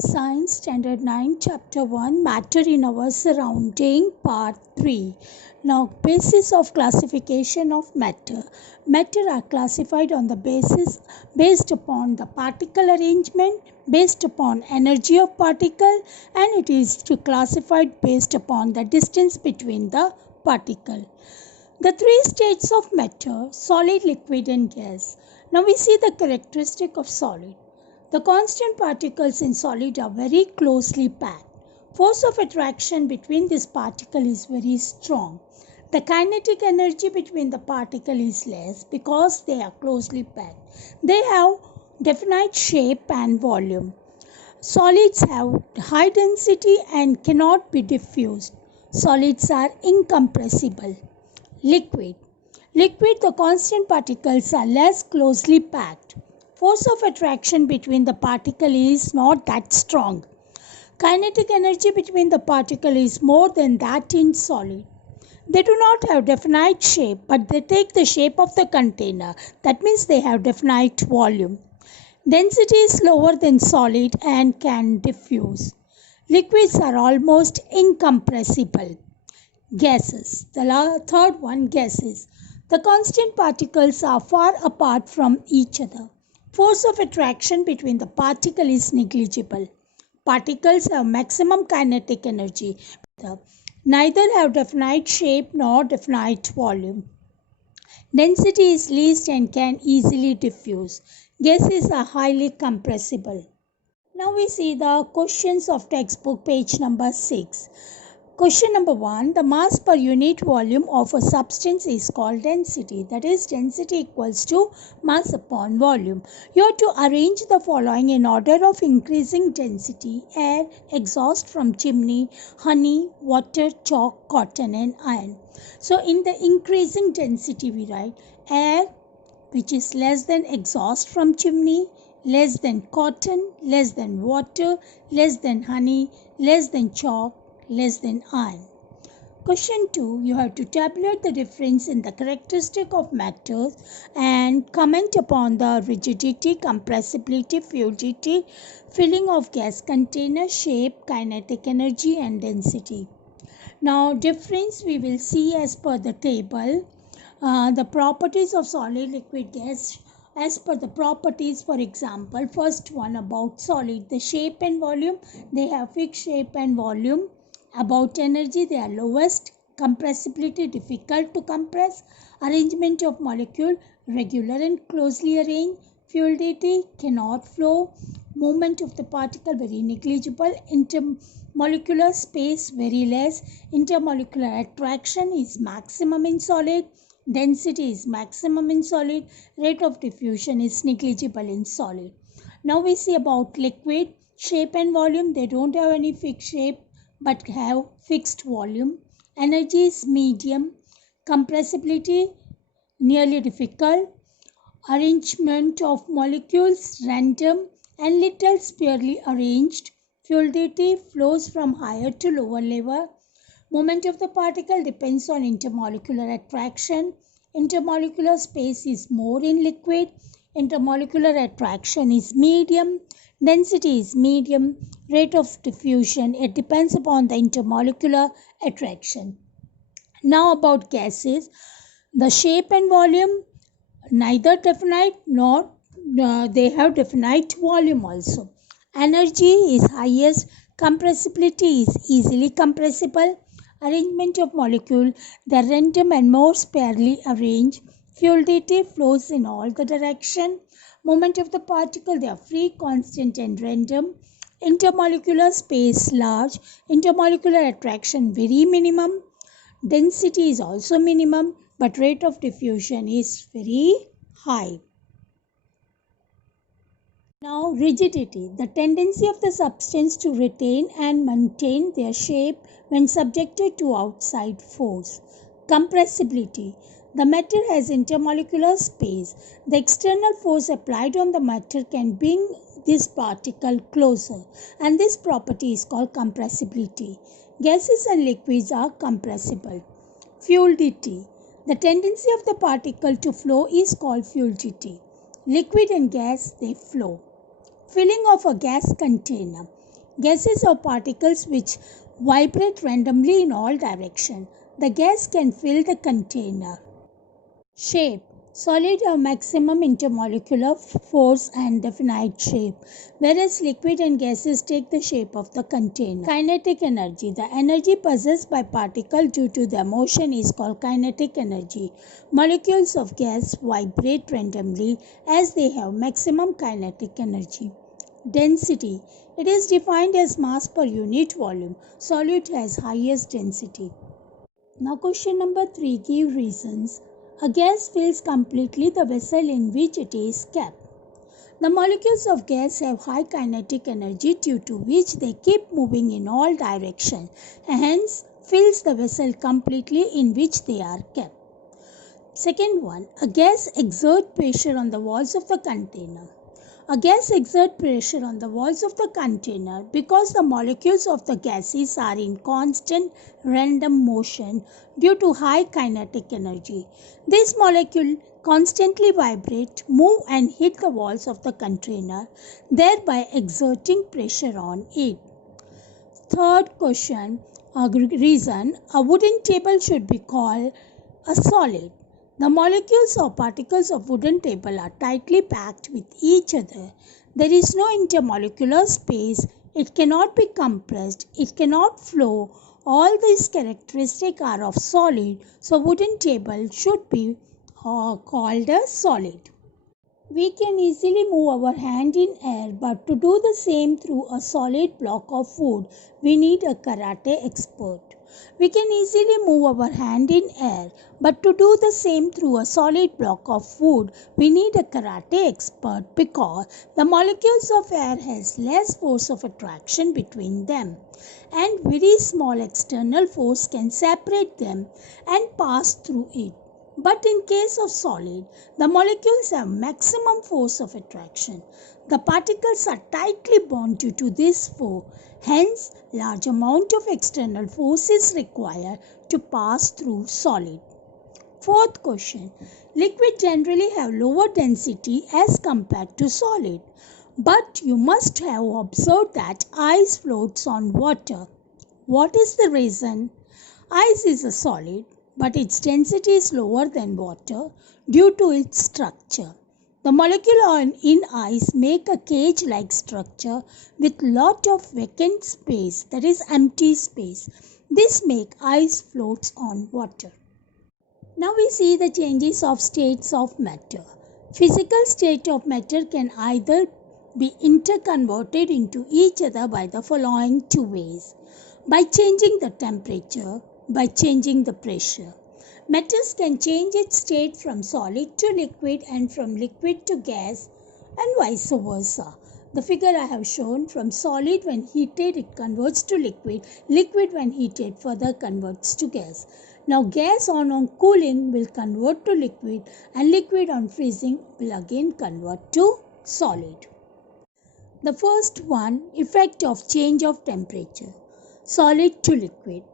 Science Standard 9, Chapter 1, Matter in Our Surrounding, Part 3. Now, basis of classification of matter. Matter are classified on the based upon the particle arrangement, based upon energy of particle, and it is classified based upon the distance between the particle. The three states of matter: solid, liquid, and gas. Now we see the characteristic of solid. The constant particles in solid are very closely packed. Force of attraction between this particle is very strong. The kinetic energy between the particle is less because they are closely packed. They have definite shape and volume. Solids have high density and cannot be diffused. Solids are incompressible. Liquid. Liquid, the constant particles are less closely packed. Force of attraction between the particle is not that strong. Kinetic energy between the particle is more than that in solid. They do not have definite shape, but they take the shape of the container. That means they have definite volume. Density is lower than solid and can diffuse. Liquids are almost incompressible. Gases. The third one, gases. The constant particles are far apart from each other. Force of attraction between the particle is negligible. Particles have maximum kinetic energy. Neither have definite shape nor definite volume. Density is least and can easily diffuse. Gases are highly compressible. Now we see the questions of textbook, page number 6. Question number 1. The mass per unit volume of a substance is called density. That is, density equals to mass upon volume. You have to arrange the following in order of increasing density: air, exhaust from chimney, honey, water, chalk, cotton, and iron. So in the increasing density we write air, which is less than exhaust from chimney, less than cotton, less than water, less than honey, less than chalk, less than iron. Question 2. You have to tabulate the difference in the characteristic of matters and comment upon the rigidity, compressibility, fluidity, filling of gas container, shape, kinetic energy, and density. Now, difference we will see as per the table. The properties of solid, liquid, gas as per the properties. For example, first one about solid, the shape and volume. They have fixed shape and volume. About energy, they are lowest. Compressibility, difficult to compress. Arrangement of molecule, regular and closely arranged. Fluidity, cannot flow. Movement of the particle, very negligible. Intermolecular space, very less. Intermolecular attraction is maximum in solid. Density is maximum in solid. Rate of diffusion is negligible in solid. Now we see about liquid. Shape and volume, they don't have any fixed shape but have fixed volume. Energy is medium. Compressibility, nearly difficult. Arrangement of molecules, random and little spherically arranged. Fluidity, flows from higher to lower level. Moment of the particle depends on intermolecular attraction. Intermolecular space is more in liquid. Intermolecular attraction is medium. Density is medium. Rate of diffusion, it depends upon the intermolecular attraction. Now about gases. The shape and volume, neither definite nor they have definite volume also. Energy is highest. Compressibility is easily compressible. Arrangement of molecule, they are random and more sparely arranged. Fluidity, flows in all the direction. Moment of the particle, they are free, constant, and random. Intermolecular space large. Intermolecular attraction very minimum. Density is also minimum, but rate of diffusion is very high. Now, rigidity, the tendency of the substance to retain and maintain their shape when subjected to outside force. Compressibility, the matter has intermolecular space. The external force applied on the matter can bring this particle closer, and this property is called compressibility. Gases and liquids are compressible. Fluidity, the tendency of the particle to flow is called fluidity. Liquid and gas, they flow. Filling of a gas container. Gases are particles which vibrate randomly in all directions. The gas can fill the container. Shape. Solid have maximum intermolecular force and definite shape, whereas liquid and gases take the shape of the container. Kinetic energy. The energy possessed by particle due to their motion is called kinetic energy. Molecules of gas vibrate randomly as they have maximum kinetic energy. Density. It is defined as mass per unit volume. Solid has highest density. Now question number 3, give reasons. A gas fills completely the vessel in which it is kept. The molecules of gas have high kinetic energy due to which they keep moving in all directions and hence fills the vessel completely in which they are kept. Second one, a gas exerts pressure on the walls of the container. A gas exerts pressure on the walls of the container because the molecules of the gases are in constant random motion due to high kinetic energy. These molecules constantly vibrate, move and hit the walls of the container, thereby exerting pressure on it. Third question, reason, a wooden table should be called a solid. The molecules or particles of wooden table are tightly packed with each other. There is no intermolecular space. It cannot be compressed. It cannot flow. All these characteristics are of solid. So wooden table should be called a solid. We can easily move our hand in air, but to do the same through a solid block of wood, we need a karate expert. We can easily move our hand in air, but to do the same through a solid block of wood, we need a karate expert because the molecules of air has less force of attraction between them and very small external force can separate them and pass through it. But in case of solid, the molecules have maximum force of attraction. The particles are tightly bound due to this force. Hence, large amount of external force is required to pass through solid. Fourth question. Liquid generally have lower density as compared to solid. But you must have observed that ice floats on water. What is the reason? Ice is a solid, but its density is lower than water due to its structure. The molecule in ice make a cage-like structure with lot of vacant space, that is empty space. This make ice floats on water. Now we see the changes of states of matter. Physical state of matter can either be interconverted into each other by the following two ways. By changing the temperature, by changing the pressure. Metals can change its state from solid to liquid and from liquid to gas and vice versa. The figure I have shown, from solid when heated it converts to liquid, liquid when heated further converts to gas. Now gas on cooling will convert to liquid and liquid on freezing will again convert to solid. The first one, effect of change of temperature. Solid to liquid.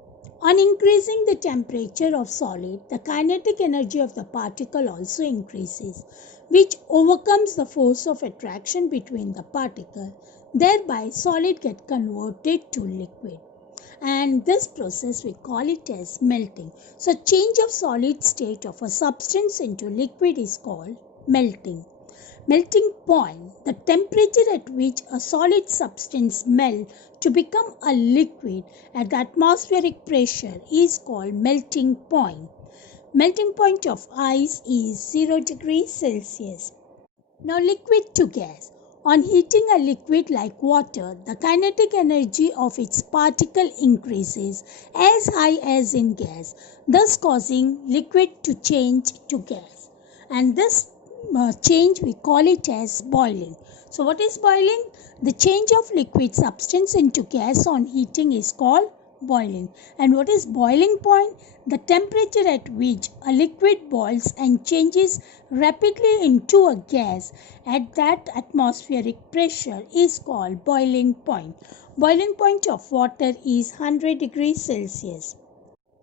On increasing the temperature of solid, the kinetic energy of the particle also increases, which overcomes the force of attraction between the particle. Thereby, solid gets converted to liquid. And this process we call it as melting. So, change of solid state of a substance into liquid is called melting. Melting point, the temperature at which a solid substance melts to become a liquid at the atmospheric pressure is called melting point. Melting point of ice is 0 degrees Celsius. Now liquid to gas. On heating a liquid like water, the kinetic energy of its particle increases as high as in gas, thus causing liquid to change to gas. And this change we call it as boiling. So what is boiling? The change of liquid substance into gas on heating is called boiling. And what is boiling point? The temperature at which a liquid boils and changes rapidly into a gas at that atmospheric pressure is called boiling point. Boiling point of water is 100 degrees Celsius.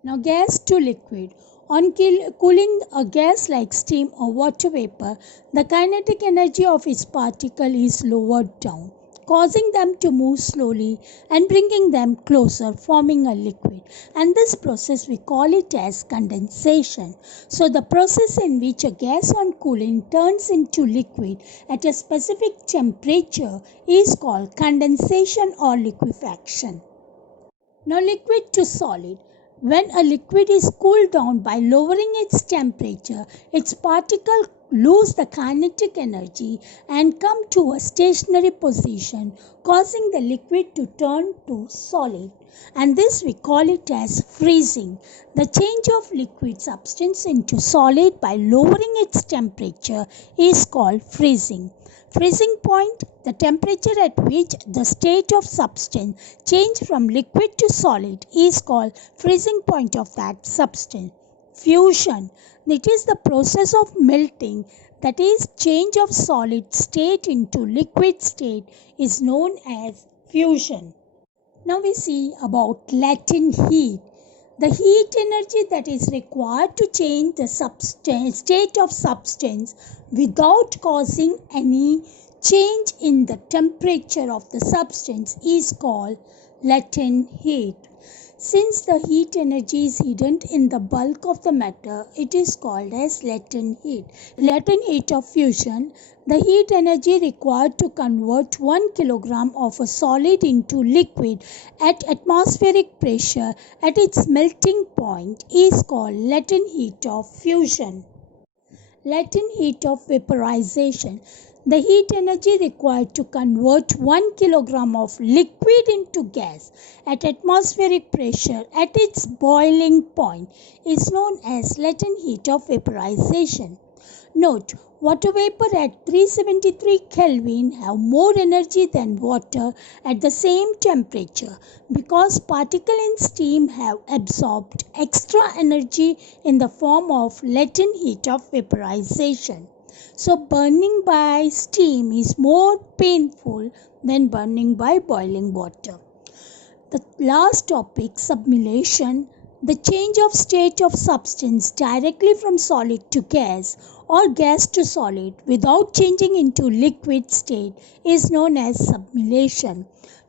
Now gas to liquid. On cooling a gas like steam or water vapor, the kinetic energy of its particle is lowered down. causing them to move slowly and bringing them closer, forming a liquid. And this process we call it as condensation. So the process in which a gas on cooling turns into liquid at a specific temperature is called condensation or liquefaction. Now, liquid to solid. When a liquid is cooled down by lowering its temperature, its particles lose the kinetic energy and come to a stationary position, causing the liquid to turn to solid. And this we call it as freezing. The change of liquid substance into solid by lowering its temperature is called freezing. Freezing point, the temperature at which the state of substance changes from liquid to solid is called freezing point of that substance. Fusion, it is the process of melting, that is change of solid state into liquid state is known as fusion. Now we see about latent heat. The heat energy that is required to change the state of substance without causing any change in the temperature of the substance is called latent heat. Since the heat energy is hidden in the bulk of the matter, it is called as latent heat. Latent heat of fusion, the heat energy required to convert 1 kilogram of a solid into liquid at atmospheric pressure at its melting point is called latent heat of fusion. Latent heat of vaporization. The heat energy required to convert 1 kilogram of liquid into gas at atmospheric pressure at its boiling point is known as latent heat of vaporization. Note, water vapor at 373 Kelvin have more energy than water at the same temperature because particles in steam have absorbed extra energy in the form of latent heat of vaporization. So burning by steam is more painful than burning by boiling water. The last topic, sublimation, the change of state of substance directly from solid to gas or gas to solid without changing into liquid state is known as sublimation.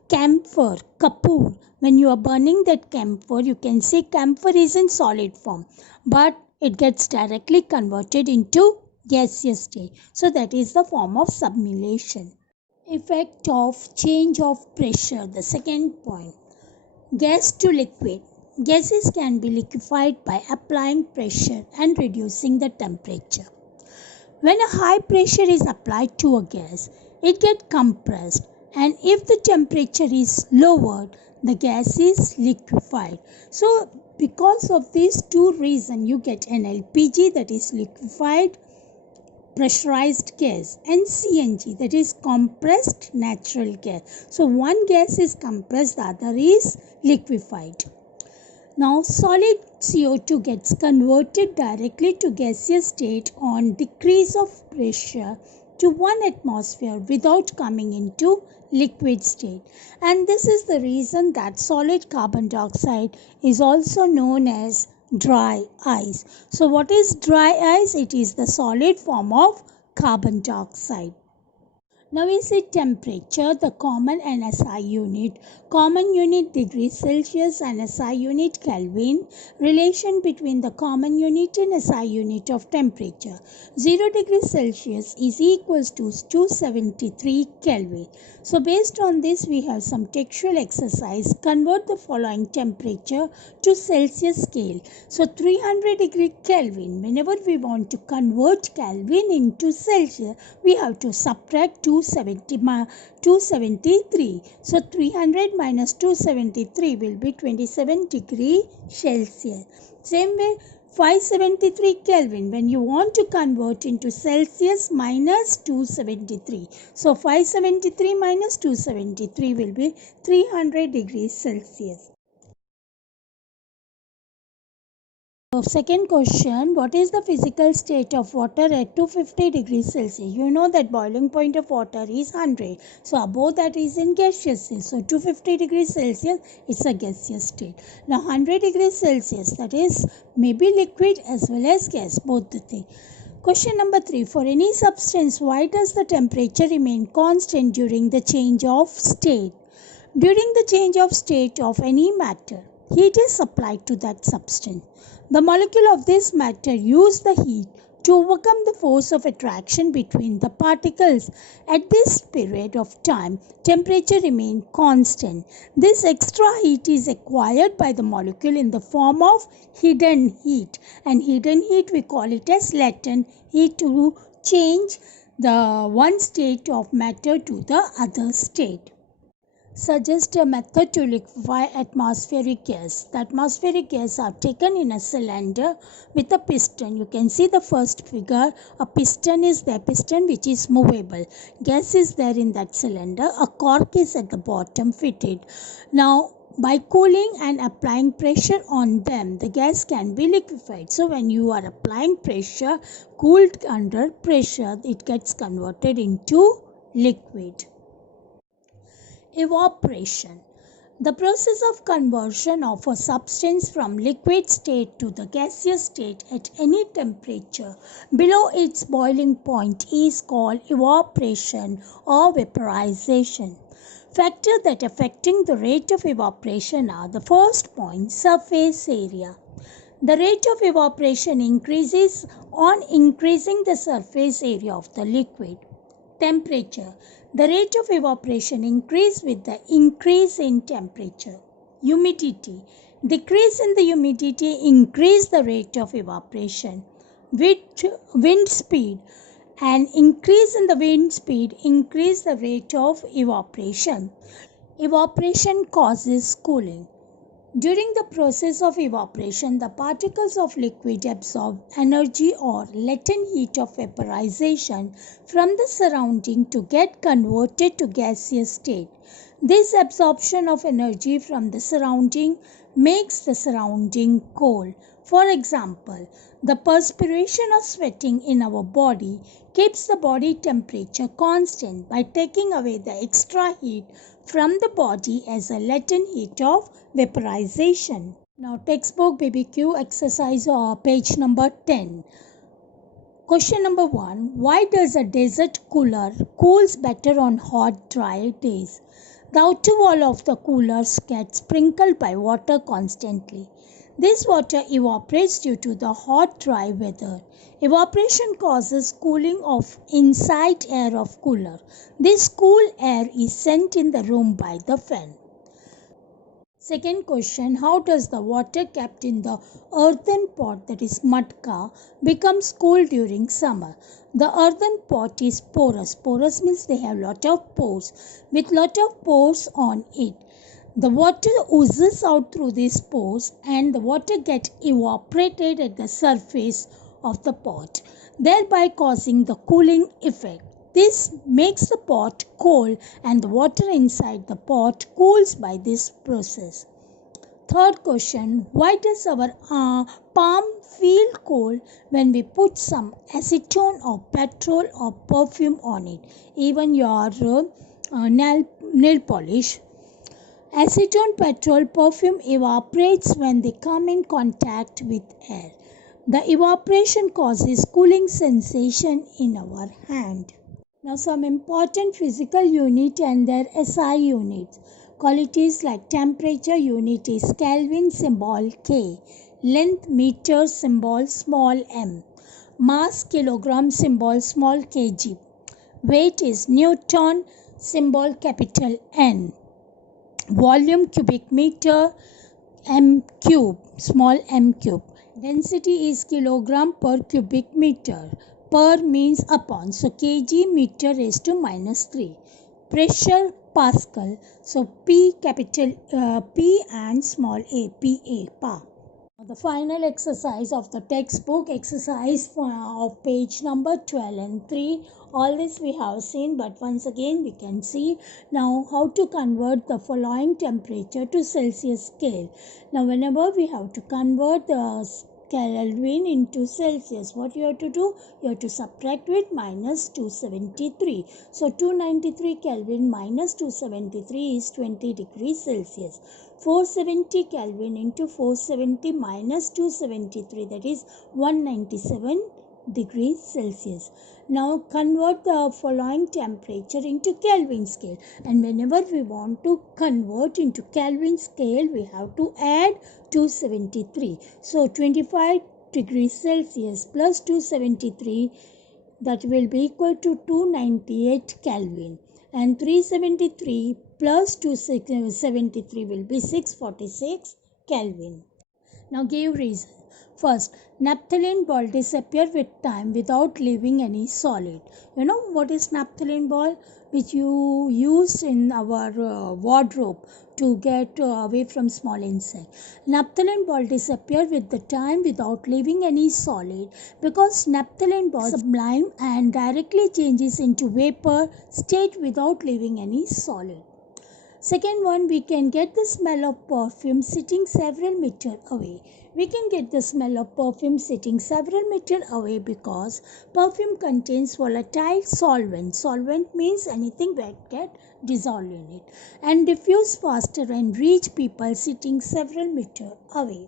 Camphor, kapoor, when you are burning that camphor, you can say camphor is in solid form, but it gets directly converted into gaseous state. So that is the form of sublimation. Effect of change of pressure, the second point. Gas to liquid. Gases can be liquefied by applying pressure and reducing the temperature. When a high pressure is applied to a gas, it gets compressed, and if the temperature is lowered, the gas is liquefied. So because of these two reasons, you get an LPG, that is liquefied pressurized gas, and CNG, that is compressed natural gas. So one gas is compressed, the other is liquefied. Now solid CO2 gets converted directly to gaseous state on decrease of pressure to 1 atmosphere without coming into liquid state. And this is the reason that solid carbon dioxide is also known as dry ice. So what is dry ice? It is the solid form of carbon dioxide. Now we see temperature, the common and SI unit. Common unit degrees Celsius and SI unit Kelvin. Relation between the common unit and SI unit of temperature. 0 degrees Celsius is equals to 273 Kelvin. So based on this, we have some textual exercise. Convert the following temperature to Celsius scale. So 300 degree Kelvin. Whenever we want to convert Kelvin into Celsius, we have to subtract 273. So 300 minus 273 will be 27 degree Celsius. Same way 573 Kelvin, when you want to convert into Celsius, minus 273. So 573 minus 273 will be 300 degrees Celsius. Second question, what is the physical state of water at 250 degrees Celsius? You know that boiling point of water is 100. So above that is in gaseous state. So 250 degrees Celsius, it's a gaseous state. Now 100 degrees Celsius, that is maybe liquid as well as gas, both the things. Question number 3. For any substance, why does the temperature remain constant during the change of state? During the change of state of any matter, heat is supplied to that substance. The molecule of this matter use the heat to overcome the force of attraction between the particles. At this period of time, temperature remains constant. This extra heat is acquired by the molecule in the form of hidden heat, and hidden heat we call it as latent heat to change the one state of matter to the other state. Suggest a method to liquefy atmospheric gas. The atmospheric gas are taken in a cylinder with a piston. You can see the first figure. A piston is there, piston which is movable. Gas is there in that cylinder. A cork is at the bottom fitted. Now, by cooling and applying pressure on them, the gas can be liquefied. So, when you are applying pressure, cooled under pressure, it gets converted into liquid. Evaporation. The process of conversion of a substance from liquid state to the gaseous state at any temperature below its boiling point is called evaporation or vaporization. Factors that affecting the rate of evaporation are: the first point, surface area. The rate of evaporation increases on increasing the surface area of the liquid. Temperature. The rate of evaporation increases with the increase in temperature. Humidity. Decrease in the humidity increase the rate of evaporation. Wind speed. An increase in the wind speed increase the rate of evaporation. Evaporation causes cooling. During the process of evaporation, the particles of liquid absorb energy or latent heat of vaporization from the surrounding to get converted to gaseous state. This absorption of energy from the surrounding makes the surrounding cold. For example, the perspiration or sweating in our body keeps the body temperature constant by taking away the extra heat from the body as a latent heat of vaporization. Now, textbook BBQ exercise page number 10. Question number 1. Why does a desert cooler cools better on hot, dry days? The outer wall of the coolers gets sprinkled by water constantly. This water evaporates due to the hot, dry weather. Evaporation causes cooling of inside air of cooler. This cool air is sent in the room by the fan. Second question, how does the water kept in the earthen pot, that is matka, becomes cool during summer? The earthen pot is porous. Porous means they have lot of pores. With lot of pores on it, the water oozes out through these pores and the water gets evaporated at the surface of the pot, thereby causing the cooling effect. This makes the pot cold and the water inside the pot cools by this process. Third question, why does our palm feel cold when we put some acetone or petrol or perfume on it? Even your nail polish. Acetone, petrol, perfume evaporates when they come in contact with air. The evaporation causes cooling sensation in our hand. Now some important physical unit and their SI units. Qualities like temperature unit is Kelvin, symbol K. Length meter, symbol small m. Mass kilogram, symbol small kg. Weight is Newton, symbol capital N. Volume cubic meter, m cube, small m cube. Density is kilogram per cubic meter. Per means upon, so kg meter raised to -3. Pressure Pascal, so P capital P and small a, PA, Pa. The final exercise of the textbook, exercise of page number 12 and 3. All this we have seen, but once again we can see now how to convert the following temperature to Celsius scale. Now whenever we have to convert the Kelvin into Celsius, what you have to do? You have to subtract with -273. So 293 Kelvin minus 273 is 20 degrees Celsius. 470 Kelvin into 470 minus 273, that is 197 degrees Celsius. Now convert the following temperature into Kelvin scale, and whenever we want to convert into Kelvin scale we have to add 273. So 25 degrees Celsius plus 273, that will be equal to 298 Kelvin, and 373 plus 273 will be 646 Kelvin. Now give reason. First, naphthalene ball disappear with time without leaving any solid. You know what is naphthalene ball? Which you used in our wardrobe to get away from small insects. Naphthalene ball disappear with the time without leaving any solid, because naphthalene ball sublime and directly changes into vapor state without leaving any solid. Second one, we can get the smell of perfume sitting several meters away. We can get the smell of perfume sitting several meters away because perfume contains volatile solvent. Solvent means anything that get dissolved in it, and diffuse faster and reach people sitting several meters away.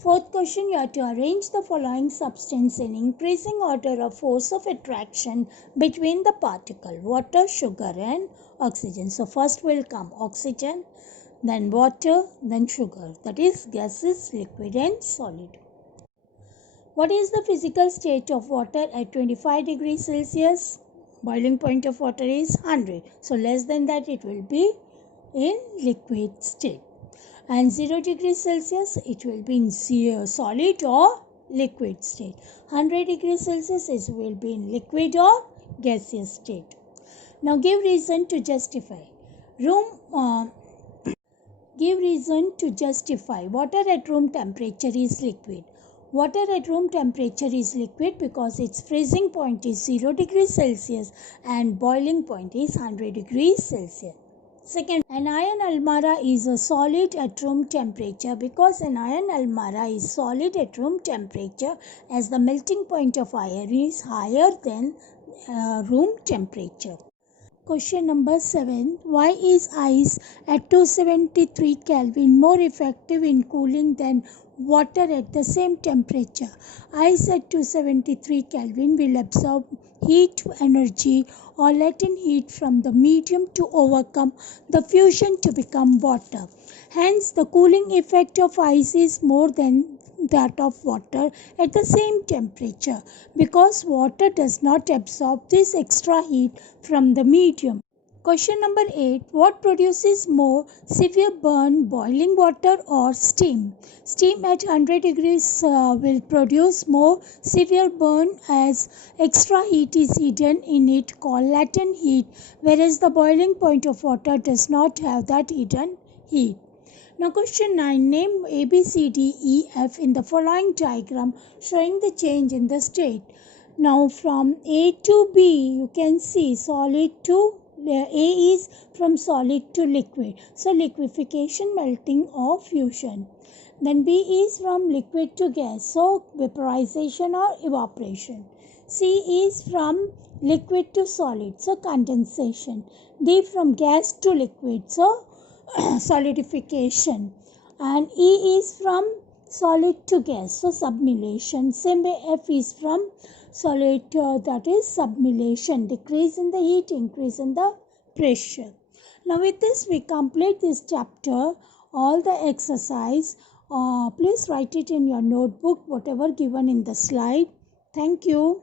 Fourth question, you have to arrange the following substance in increasing order of force of attraction between the particle: water, sugar and oxygen. So first will come oxygen, then water, then sugar. That is gases, liquid and solid. What is the physical state of water at 25 degrees Celsius? Boiling point of water is 100. So less than that it will be in liquid state. And 0 degrees Celsius it will be in solid or liquid state. 100 degrees Celsius it will be in liquid or gaseous state. Now give reason to justify. Give reason to justify. Water at room temperature is liquid. Water at room temperature is liquid because its freezing point is 0 degrees Celsius and boiling point is 100 degrees Celsius. Second, an iron almara is a solid at room temperature because an iron almara is solid at room temperature as the melting point of iron is higher than room temperature. Question number 7. Why is ice at 273 Kelvin more effective in cooling than water at the same temperature? Ice at 273 Kelvin will absorb heat energy or latent heat from the medium to overcome the fusion to become water. Hence, the cooling effect of ice is more than that of water at the same temperature because water does not absorb this extra heat from the medium. Question number 8. What produces more severe burn, boiling water or steam? Steam at 100 degrees will produce more severe burn as extra heat is hidden in it called latent heat, whereas the boiling point of water does not have that hidden heat. Now question 9. Name A, B, C, D, E, F in the following diagram showing the change in the state. Now from A to B you can see solid to A is from solid to liquid. So liquefaction, melting or fusion. Then B is from liquid to gas. So vaporization or evaporation. C is from liquid to solid. So condensation. D from gas to liquid. So solidification, and E is from solid to gas, so sublimation. Same way F is from solid, that is sublimation, decrease in the heat, increase in the pressure. Now with this we complete this chapter, all the exercise. Please write it in your notebook, whatever given in the slide. Thank you.